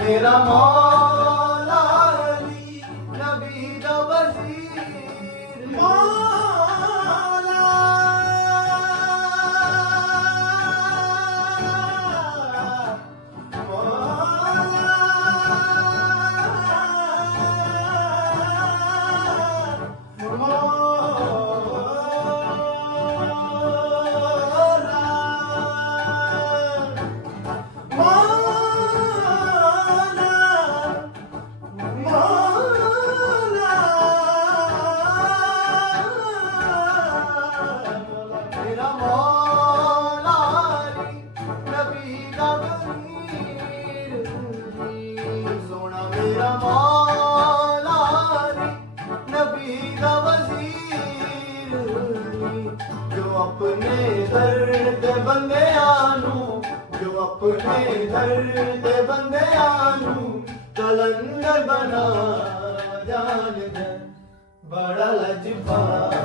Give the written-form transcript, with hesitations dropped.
मेरा मौला अली नबी दा वजीर मौला मेरा मौला अली नबी दा वजीर सोना मेरा मौला अली नबी दा वजीर जो अपने दर्द बंदियां नू जो अपने दर्द बंदियां नू कलंदर बना जान दे बड़ा लजपाल